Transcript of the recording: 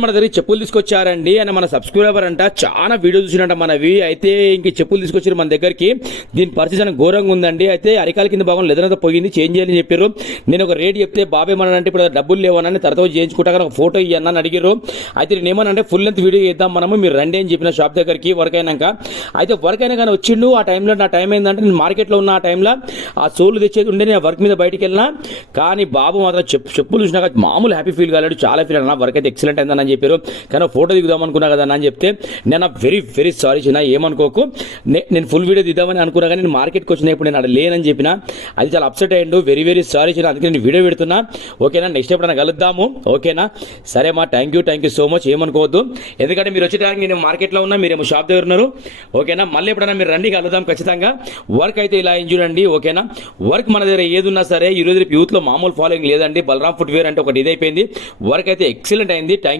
మన దగ్గర చెప్పులు తీసుకొచ్చారండి అని మన సబ్స్క్రైబర్ అంట చాలా వీడియో చూసినట్ట మనవి అయితే ఇంక చెప్పులు తీసుకొచ్చారు మన దగ్గరికి. దీని పరిస్థితి అని ఘోరంగా ఉందండి. అయితే అరికాల కింద భాగం లెదరంతా పోయింది, చేంజ్ చేయాలని చెప్పారు. నేను ఒక రేట్ చెప్తే బాబే ఏమన్నానంటే ఇప్పుడు డబ్బులు లేవనని తర్వాత చేయించుకుంటా ఒక ఫోటో ఇవ్వని అడిగారు. అయితే నేను ఏమన్నానంటే ఫుల్ లెంత్ వీడియో చేద్దాం మనము, మీరు రండి అని చెప్పిన షాప్ దగ్గరికి వర్క్ అయినాక. అయితే వర్క్ అయినా కానీ వచ్చిండు. ఆ టైంలో నా టైం ఏంటంటే నేను మార్కెట్లో ఉన్న ఆ టైంలో ఆ సోలు తెచ్చేది ఉండే నేను వర్క్ మీద బయటికి వెళ్ళినా. కానీ బాబు మాత్రం చెప్పులు చూసినాక మామూలు హ్యాపీ ఫీల్ కాలేడు, చాలా ఫీల్ అన్నా. వర్క్ అయితే ఎక్సలెంట్ అయిందని చెప్పారు. కానీ ఫోటో దిగుదాం అనుకున్నా కదా అని చెప్తే నేను వెరీ వెరీ సారీ చిన్న, ఏమనుకోకు, నేను ఫుల్ వీడియో దిద్దామని అనుకున్నా కానీ నేను మార్కెట్కి వచ్చిన ఇప్పుడు నేను అక్కడ లేనని చెప్పిన. అది చాలా అప్సెట్ అయ్యిండు. వెరీ వెరీ సారీ చిన్న, అందుకే నేను వీడియో పెడుతున్నా. ఓకేనా, నెక్స్ట్ ఎప్పుడైనా కలుద్దాము. ఓకేనా, సరే మా థ్యాంక్ యూ సో మచ్. ఏమనుకోవద్దు, ఎందుకంటే మీరు వచ్చేటానికి నేను మార్కెట్లో ఉన్నా, మీరేమో షాప్ దగ్గర ఉన్నారు. ఓకేనా, మళ్ళీ ఎప్పుడైనా మీరు రండి, కలుద్దాం ఖచ్చితంగా. వర్క్ అయితే ఇలా చూడండి. ఓకేనా, వర్క్ మన దగ్గర ఏది ఉన్నా సరే ఈ రోజు యూత్ లో మామూలు ఫాలోయింగ్ లేదండి. బలరాం ఫుట్వేర్ అంటే ఒకటి ఇదైపోయింది. వర్క్ అయితే ఎక్సలెంట్ అయింది. థ్యాంక్